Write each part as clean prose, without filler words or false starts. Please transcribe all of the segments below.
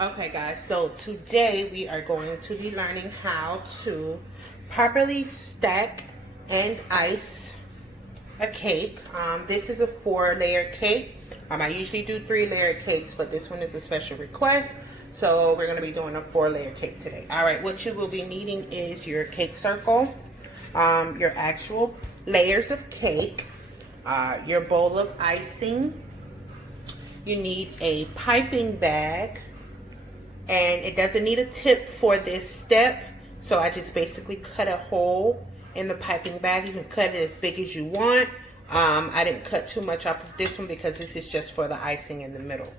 Okay guys, so today we are going to be learning how to properly stack and ice a cake. This is a 4-layer cake. I usually do 3-layer cakes, but this one is a special request. So we're going to be doing a 4-layer cake today. Alright, what you will be needing is your cake circle, your actual layers of cake, your bowl of icing. You need a piping bag. And it doesn't need a tip for this step, so I just basically cut a hole in the piping bag. You can cut it as big as you want. I didn't cut too much off of this one because this is just for the icing in the middle.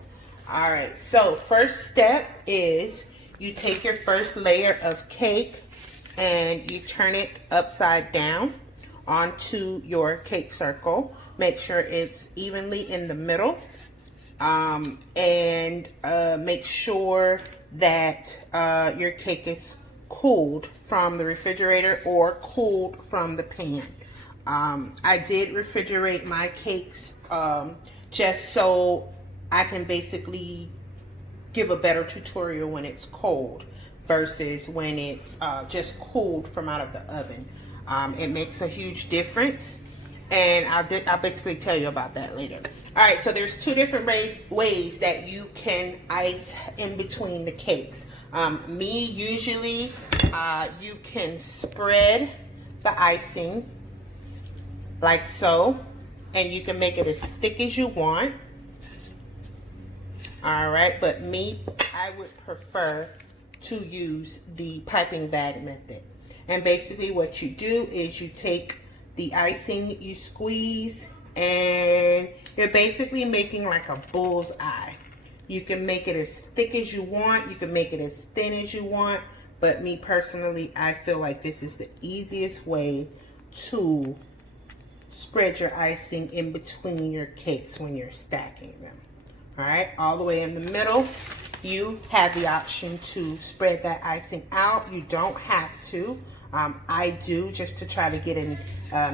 Alright, so first step is you take your first layer of cake and you turn it upside down onto your cake circle. Make sure it's evenly in the middle. Make sure that your cake is cooled from the refrigerator or cooled from the pan. I did refrigerate my cakes just so I can basically give a better tutorial when it's cold versus when it's just cooled from out of the oven. It makes a huge difference. And I'll basically tell you about that later. Alright, so there's two different ways that you can ice in between the cakes. Me, usually, you can spread the icing like so. And you can make it as thick as you want. Alright, but me, I would prefer to use the piping bag method. And basically what you do is you take the icing, you squeeze, and you're basically making like a bull's eye. You can make it as thick as you want, you can make it as thin as you want, but me personally, I feel like this is the easiest way to spread your icing in between your cakes when you're stacking them. Alright, all the way in the middle, you have the option to spread that icing out. You don't have to. I do, just to try to get in,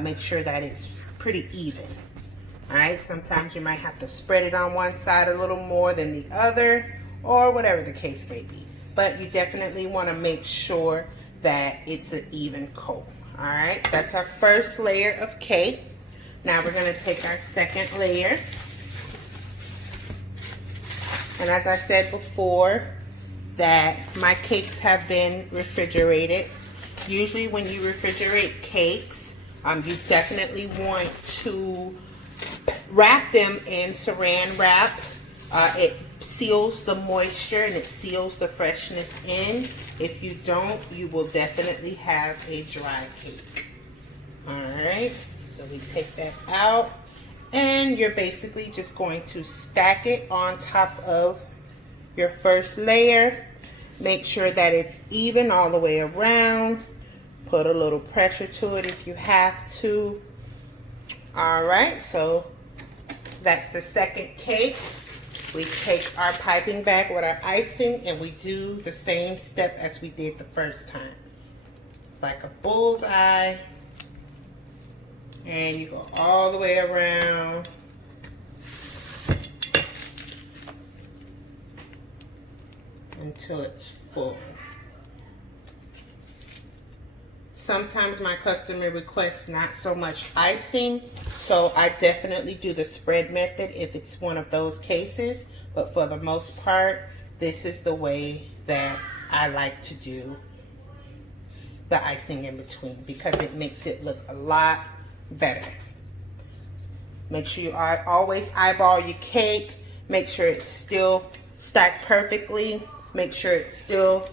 make sure that it's pretty even. Alright, sometimes you might have to spread it on one side a little more than the other, or whatever the case may be. But you definitely want to make sure that it's an even coat. Alright, that's our first layer of cake. Now we're going to take our second layer. And as I said before, that my cakes have been refrigerated. Usually when you refrigerate cakes, you definitely want to wrap them in saran wrap. It seals the moisture and it seals the freshness in. If you don't, you will definitely have a dry cake. Alright, so we take that out. And you're basically just going to stack it on top of your first layer. Make sure that it's even all the way around. Put a little pressure to it if you have to. Alright, so that's the second cake. We take our piping bag with our icing and we do the same step as we did the first time. It's like a bull's eye. And you go all the way around. Until it's full. Sometimes my customer requests not so much icing, so I definitely do the spread method if it's one of those cases. But for the most part, this is the way that I like to do the icing in between because it makes it look a lot better. Make sure you always eyeball your cake. Make sure it's still stacked perfectly. Make sure it's still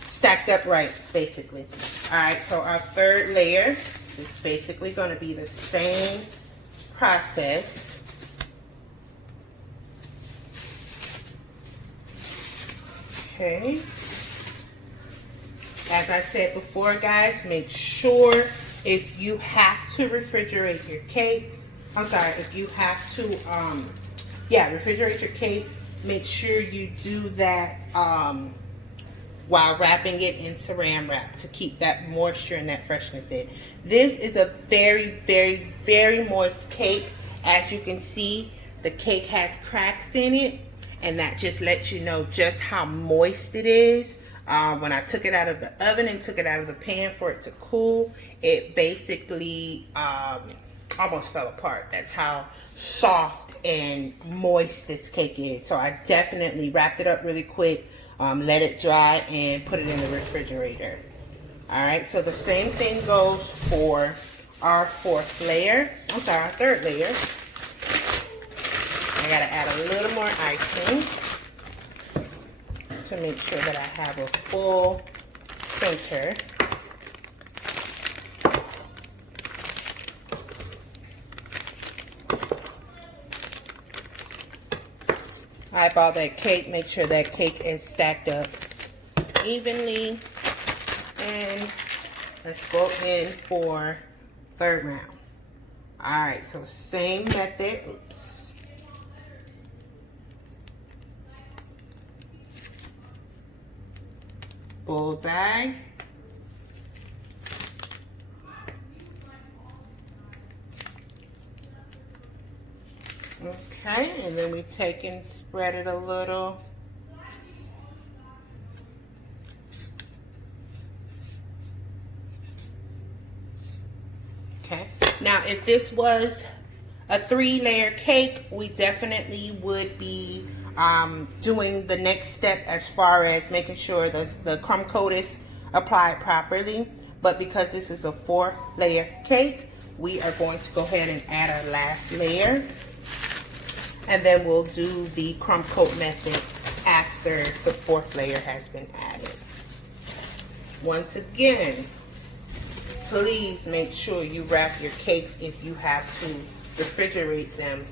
stacked up right, basically. Alright, so our third layer is basically going to be the same process. Okay. As I said before, guys, make sure if you have to refrigerate your cakes, if you have to, refrigerate your cakes, make sure you do that while wrapping it in saran wrap to keep that moisture and that freshness in. This is a very, very, very moist cake. As you can see, the cake has cracks in it, and that just lets you know just how moist it is. When I took it out of the oven and took it out of the pan for it to cool, it basically almost fell apart. That's how soft and moist this cake is. So I definitely wrapped it up really quick, let it dry, and put it in the refrigerator. All right, so the same thing goes for our third layer. I gotta add a little more icing to make sure that I have a full center. Eyeball that cake, make sure that cake is stacked up evenly, and let's go in for third round. All right, so same method. Oops. Bullseye. Okay, and then we take and spread it a little. Okay, now if this was a 3-layer cake, we definitely would be doing the next step as far as making sure the crumb coat is applied properly. But because this is a 4-layer cake, we are going to go ahead and add our last layer, and then we'll do the crumb coat method after the 4th layer has been added. Once again, please make sure you wrap your cakes if you have to refrigerate them,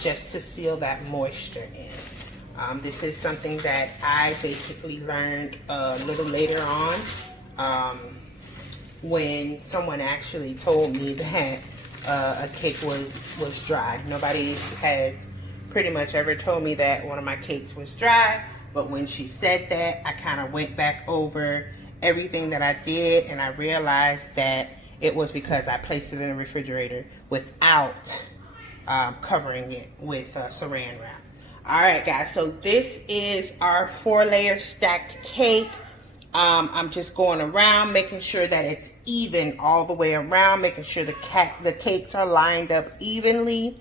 just to seal that moisture in. This is something that I basically learned a little later on, when someone actually told me that a cake was dry. Nobody has pretty much ever told me that one of my cakes was dry, but when she said that, I kind of went back over everything that I did, and I realized that it was because I placed it in the refrigerator without covering it with saran wrap. All right, guys, so this is our 4-layer stacked cake. I'm just going around, making sure that it's even all the way around, making sure the cakes are lined up evenly.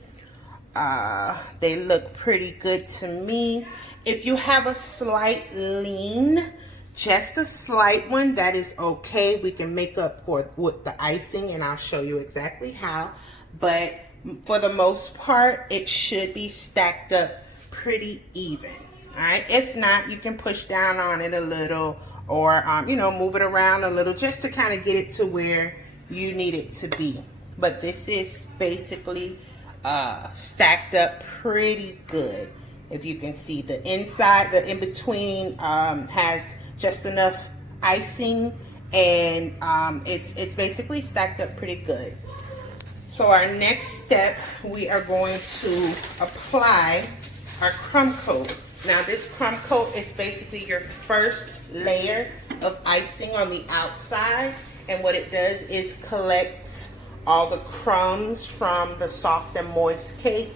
They look pretty good to me. If you have a slight lean, just a slight one, that is okay. We can make up for it with the icing, and I'll show you exactly how. But for the most part, it should be stacked up pretty even. All right, if not, you can push down on it a little, or move it around a little, just to kind of get it to where you need it to be. But this is basically stacked up pretty good. If you can see, the inside, the in between has just enough icing, and it's basically stacked up pretty good. So our next step, we are going to apply our crumb coat. Now this crumb coat is basically your first layer of icing on the outside, and what it does is collects all the crumbs from the soft and moist cake.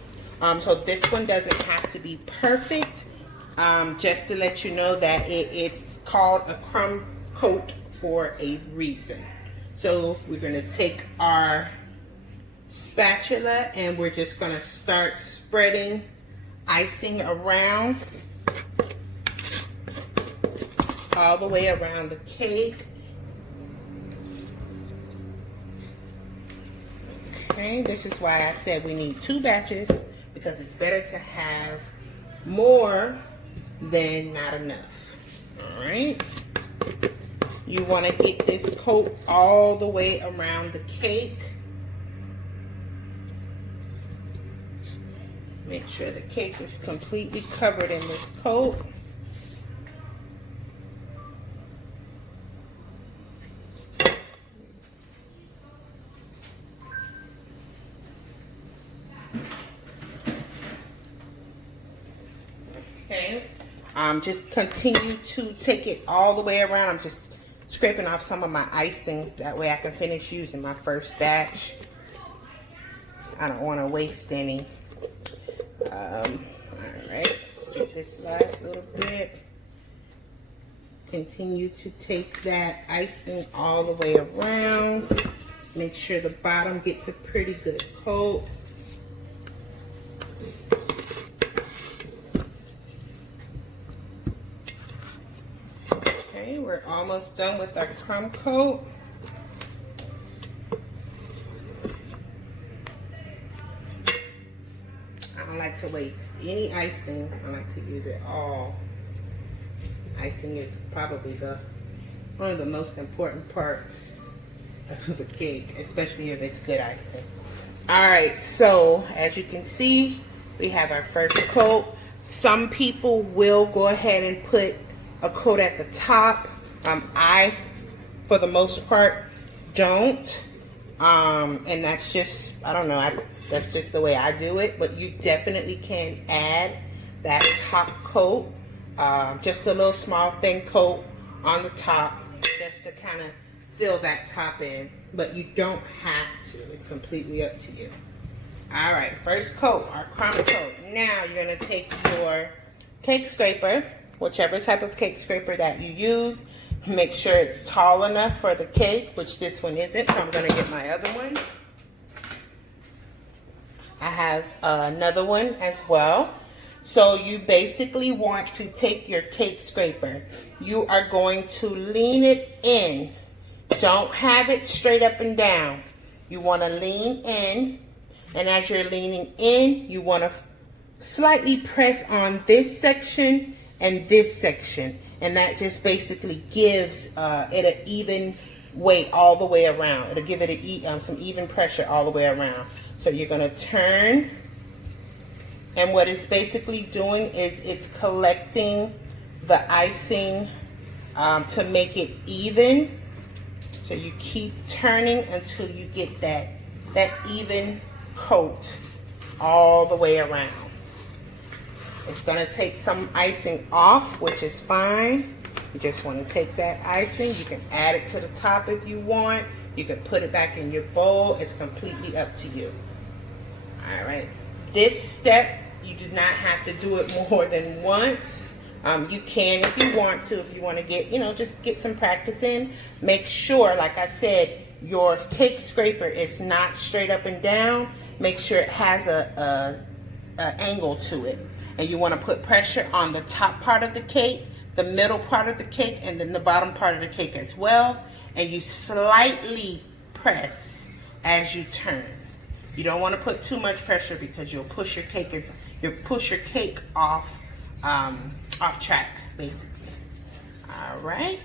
So this one doesn't have to be perfect, just to let you know that it's called a crumb coat for a reason. So we're going to take our spatula, and we're just going to start spreading icing around all the way around the cake. Okay, this is why I said we need 2 batches, because it's better to have more than not enough. All right, you want to get this coat all the way around the cake. Make sure the cake is completely covered in this coat. Okay, just continue to take it all the way around. I'm just scraping off some of my icing, that way I can finish using my first batch. I don't want to waste any. All right, let's get this last little bit. Continue to take that icing all the way around. Make sure the bottom gets a pretty good coat. Okay, we're almost done with our crumb coat. I don't like to waste any icing. I like to use it all. Icing is probably one of the most important parts of the cake, especially if it's good icing. Alright, so as you can see, we have our first coat. Some people will go ahead and put a coat at the top. I, for the most part, don't. And that's just, I don't know, that's just the way I do it. But you definitely can add that top coat. Just a little small thin coat on the top, just to kind of fill that top in. But you don't have to. It's completely up to you. All right, first coat, our crumb coat. Now you're going to take your cake scraper, whichever type of cake scraper that you use. Make sure it's tall enough for the cake, which this one isn't, so I'm going to get my other one. I have another one as well. So you basically want to take your cake scraper. You are going to lean it in. Don't have it straight up and down. You want to lean in. And as you're leaning in, you want to slightly press on this section and this section. And that just basically gives it an even weight all the way around. It'll give it some even pressure all the way around. So you're going to turn. And what it's basically doing is it's collecting the icing to make it even. So you keep turning until you get that even coat all the way around. It's going to take some icing off, which is fine. You just want to take that icing. You can add it to the top if you want. You can put it back in your bowl. It's completely up to you. All right. This step, you do not have to do it more than once. You can if you want to, if you want to get, just get some practice in. Make sure, like I said, your cake scraper is not straight up and down. Make sure it has a angle to it. And you want to put pressure on the top part of the cake, the middle part of the cake, and then the bottom part of the cake as well. And you slightly press as you turn. You don't want to put too much pressure because you'll push your cake off track, basically. All right.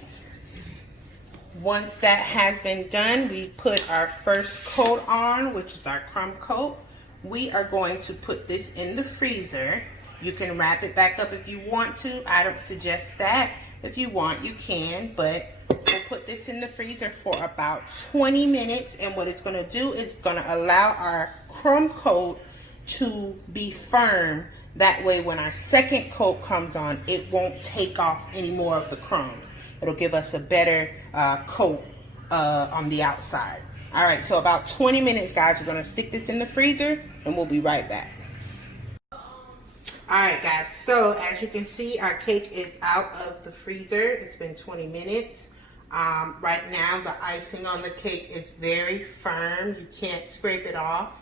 Once that has been done, we put our first coat on, which is our crumb coat. We are going to put this in the freezer. You can wrap it back up if you want to. I don't suggest that. If you want, you can, but we'll put this in the freezer for about 20 minutes. And what it's going to do is going to allow our crumb coat to be firm. That way, when our second coat comes on, it won't take off any more of the crumbs. It'll give us a better coat on the outside. All right, so about 20 minutes, guys. We're going to stick this in the freezer, and we'll be right back. All right, guys. So as you can see, our cake is out of the freezer. It's been 20 minutes. Right now, the icing on the cake is very firm. You can't scrape it off.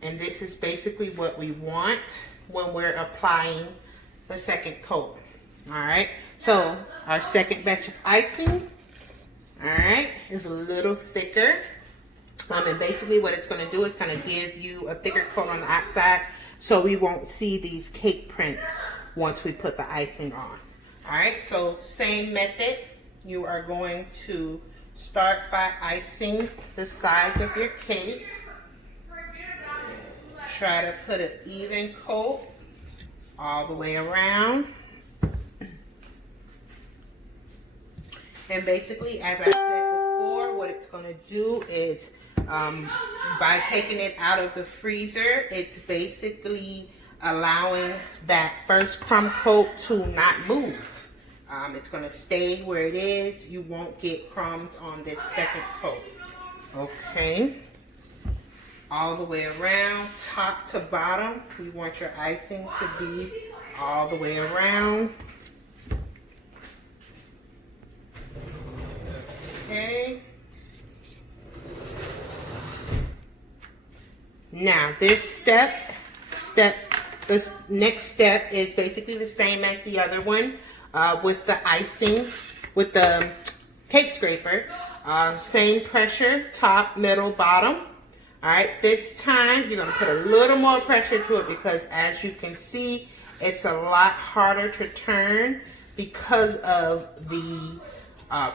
And this is basically what we want when we're applying the second coat. All right. So our second batch of icing, all right, is a little thicker. And basically what it's going to do is kind of give you a thicker coat on the outside so we won't see these cake prints once we put the icing on. All right, so same method. You are going to start by icing the sides of your cake. Try to put an even coat all the way around. And basically, as I said before, what it's going to do is by taking it out of the freezer, it's basically allowing that first crumb coat to not move. It's going to stay where it is. You won't get crumbs on this second coat. Okay. All the way around, top to bottom. We want your icing to be all the way around. Okay. Now this this next step is basically the same as the other one with the icing, with the cake scraper. Same pressure, top, middle, bottom. All right, this time you're gonna put a little more pressure to it because as you can see, it's a lot harder to turn because of the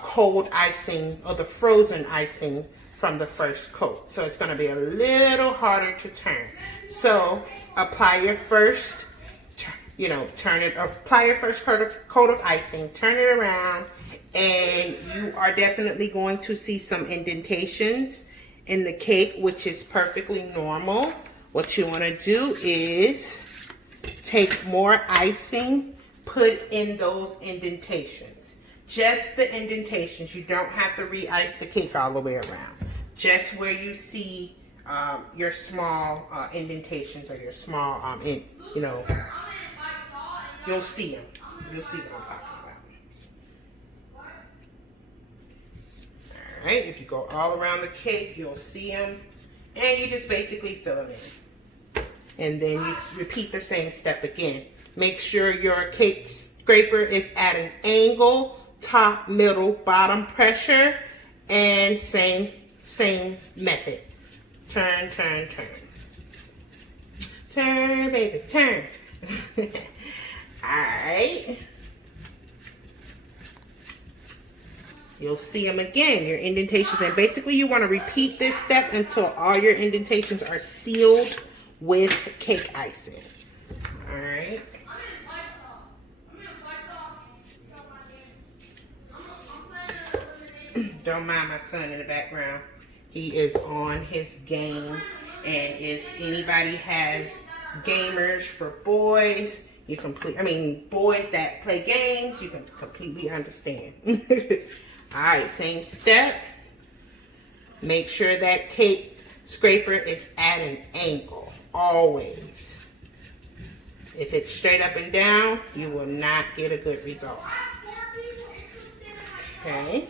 cold icing or the frozen icing from the first coat. So it's going to be a little harder to turn. So apply your first, apply your first coat of icing, turn it around, and you are definitely going to see some indentations in the cake, which is perfectly normal. What you want to do is take more icing, put in those indentations. Just the indentations. You don't have to re-ice the cake all the way around. Just where you see your small indentations or your small, you'll see them. You'll see what I'm talking about. All right, if you go all around the cake, you'll see them. And you just basically fill them in. And then you repeat the same step again. Make sure your cake scraper is at an angle, top, middle, bottom pressure, and same method. Turn, turn, turn. Turn, baby, turn. Alright. You'll see them again, your indentations. And basically you want to repeat this step until all your indentations are sealed with cake icing. Alright. Don't mind my son in the background. He is on his game. And if anybody has gamers for boys, boys that play games, you can completely understand. Alright, same step. Make sure that cake scraper is at an angle, always. If it's straight up and down, you will not get a good result. Okay.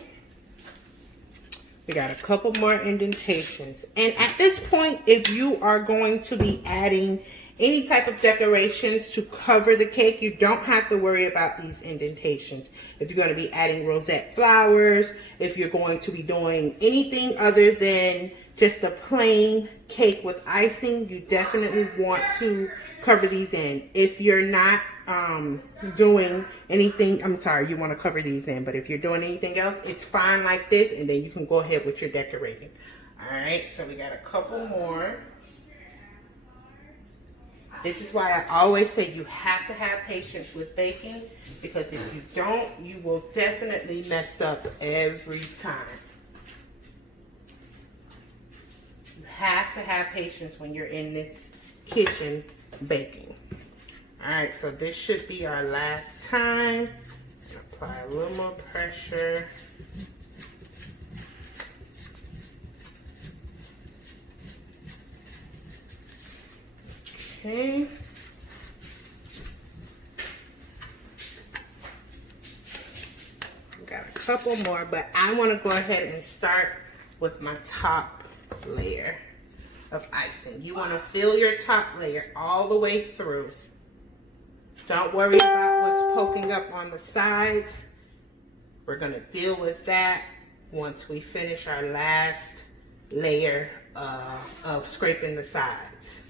We got a couple more indentations. And at this point, if you are going to be adding any type of decorations to cover the cake, you don't have to worry about these indentations. If you're going to be adding rosette flowers, if you're going to be doing anything other than just a plain cake with icing, you definitely want to cover these in. If you're not doing anything, you want to cover these in, but if you're doing anything else, it's fine like this, and then you can go ahead with your decorating. All right, so we got a couple more. This is why I always say you have to have patience with baking, because if you don't, you will definitely mess up every time. You have to have patience when you're in this kitchen baking. All right, so this should be our last time. Apply a little more pressure. Okay. Got a couple more, but I want to go ahead and start with my top layer of icing. You want to fill your top layer all the way through. Don't worry about what's poking up on the sides. We're going to deal with that once we finish our last layer of scraping the sides.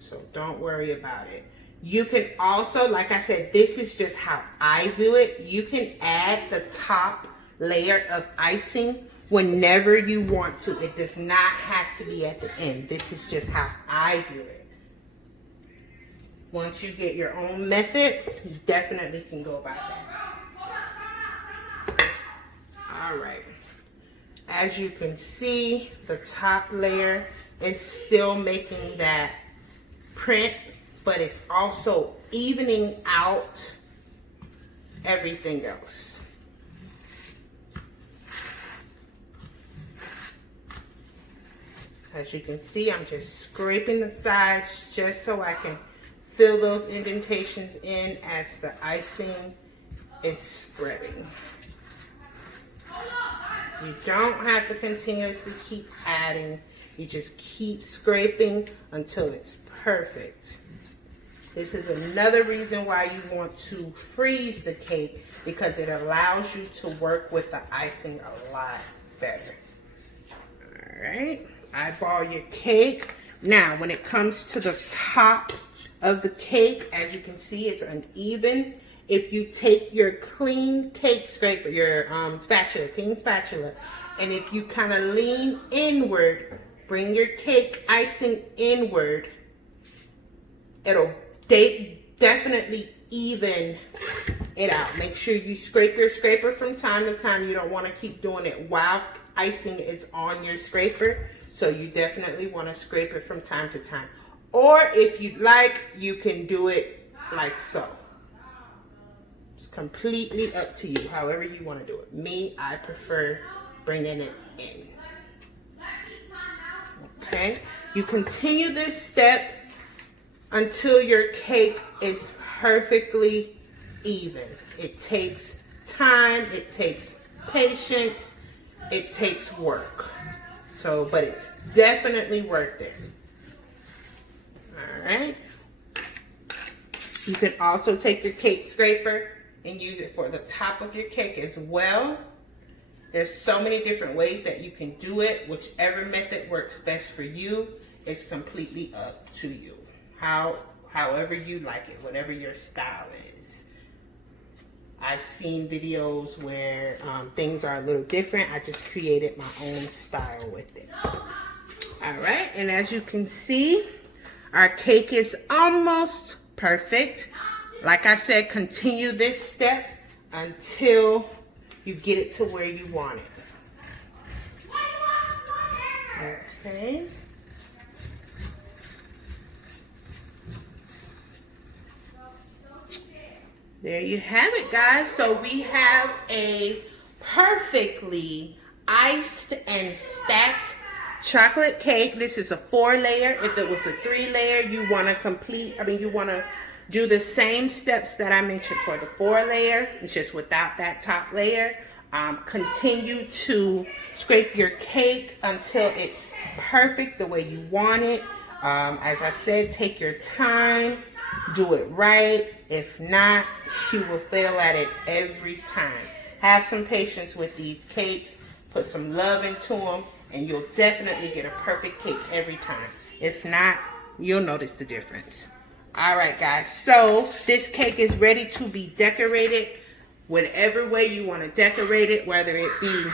So don't worry about it. You can also, like I said, this is just how I do it. You can add the top layer of icing whenever you want to. It does not have to be at the end. This is just how I do it. Once you get your own method, you definitely can go about that. All right. As you can see, the top layer is still making that print, but it's also evening out everything else. As you can see, I'm just scraping the sides just so I can fill those indentations in as the icing is spreading. You don't have to continuously keep adding. You just keep scraping until it's perfect. This is another reason why you want to freeze the cake, because it allows you to work with the icing a lot better. All right, eyeball your cake. Now, when it comes to the top of the cake, as you can see, it's uneven. If you take your clean cake scraper, your spatula, clean spatula, and if you kind of lean inward, bring your cake icing inward, it'll definitely even it out. Make sure you scrape your scraper from time to time. You don't want to keep doing it while icing is on your scraper. So you definitely want to scrape it from time to time. Or if you'd like, you can do it like so. It's completely up to you, however you want to do it. Me, I prefer bringing it in. Okay, you continue this step until your cake is perfectly even. It takes time, it takes patience, it takes work. So, but it's definitely worth it. All right. You can also take your cake scraper and use it for the top of your cake as well. There's so many different ways that you can do it. Whichever method works best for you, it's completely up to you. However you like it, whatever your style is. I've seen videos where things are a little different. I just created my own style with it. All right, and as you can see, our cake is almost perfect. Like I said, continue this step until you get it to where you want it. Okay. There you have it, guys. So we have a perfectly iced and stacked chocolate cake. This is a 4-layer. If it was a 3-layer, you want to you want to do the same steps that I mentioned for the 4-layer. It's just without that top layer. Continue to scrape your cake until it's perfect the way you want it. As I said, take your time. Do it right. If not, you will fail at it every time. Have some patience with these cakes. Put some love into them, and you'll definitely get a perfect cake every time. If not, you'll notice the difference. All right, guys. So this cake is ready to be decorated. Whatever way you want to decorate it, whether it be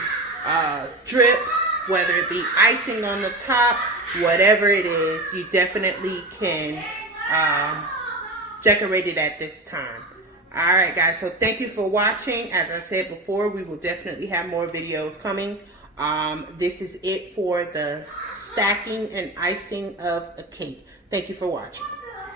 drip, whether it be icing on the top, whatever it is, you definitely can decorate it at this time. All right, guys, so thank you for watching. As I said before, we will definitely have more videos coming. This is it for the stacking and icing of a cake. Thank you for watching.